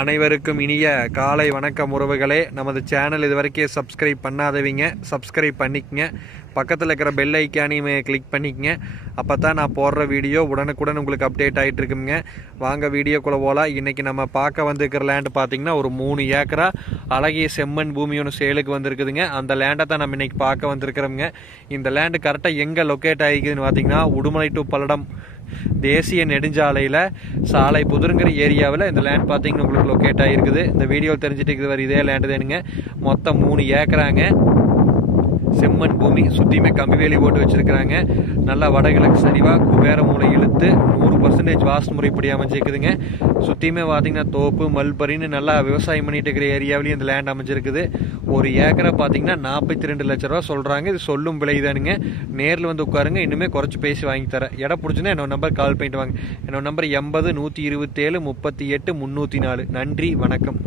அனைவருக்கும் இனிய காலை வணக்கம் உறவுகளே. நமது சேனல் இது வரைக்கும் சப்ஸ்கிரைப் பண்ணாதவங்க. சப்ஸ்கிரைப் பண்ணிக்கங்க. பக்கத்தில் இருக்கிற பெல் ஐக்கானியுமே கிளிக் பண்ணிக்கங்க. அப்போ தான் நான் போடுற வீடியோ உடனுக்குடன் உங்களுக்கு அப்டேட் ஆகிட்டு இருக்குங்க. வாங்க வீடியோக்குள்ளே போகலாம் இன்றைக்கி நம்ம பார்க்க வந்திருக்கிற லேண்டு பார்த்தீங்கன்னா ஒரு மூணு ஏக்கரா அழகிய செம்மண் பூமி ஒன்று சேலுக்கு வந்திருக்குதுங்க. அந்த லேண்டை தான் நம்ம இன்றைக்கி பார்க்க வந்திருக்கிறோங்க இந்த லேண்டு கரெக்டாக எங்கே லொக்கேட் ஆகிக்குதுன்னு பார்த்தீங்கன்னா உடுமலை டு பல்லடம் தேசிய நெடுஞ்சாலையில் சாலை புதுருங்கிற ஏரியாவில் இந்த லேண்ட் பார்த்தீங்கன்னா உங்களுக்கு லொக்கேட் ஆகிருக்குது இந்த வீடியோ தெரிஞ்சுட்டு இருக்குது வர இதே லேண்டு தானுங்க. மொத்தம் மூணு ஏக்கராங்க செம்மண் பூமி சுற்றியுமே கம்பி வேலி போட்டு வச்சுருக்கிறாங்க. நல்லா வடகிழக்கு சரிவாக குபேர மூலை இழுத்து நூறு பர்சன்டேஜ் வாஸ்து முறைப்படி அமைஞ்சிருக்குதுங்க. சுற்றியுமே பார்த்தீங்கன்னா தோப்பு மல்பரின்னு நல்லா விவசாயம் பண்ணிட்டு இருக்கிற ஏரியாவிலையும் இந்த லேண்ட் அமைஞ்சிருக்குது. ஒரு ஏக்கரை பார்த்திங்கன்னா நாற்பத்தி ரெண்டு லட்ச ரூபா சொல்கிறாங்க இது சொல்லும் விலை தானுங்க. நேரில் வந்து உட்காருங்க இன்னுமே குறைச்சி பேசி வாங்கி தரேன். இடம் பிடிச்சுன்னா என்னோட நம்பர் கால் பண்ணிட்டு வாங்க. என்னோட நம்பர் எண்பது நூற்றி இருபத்தேழு முப்பத்தி எட்டு முந்நூற்றி நாலு. நன்றி வணக்கம்.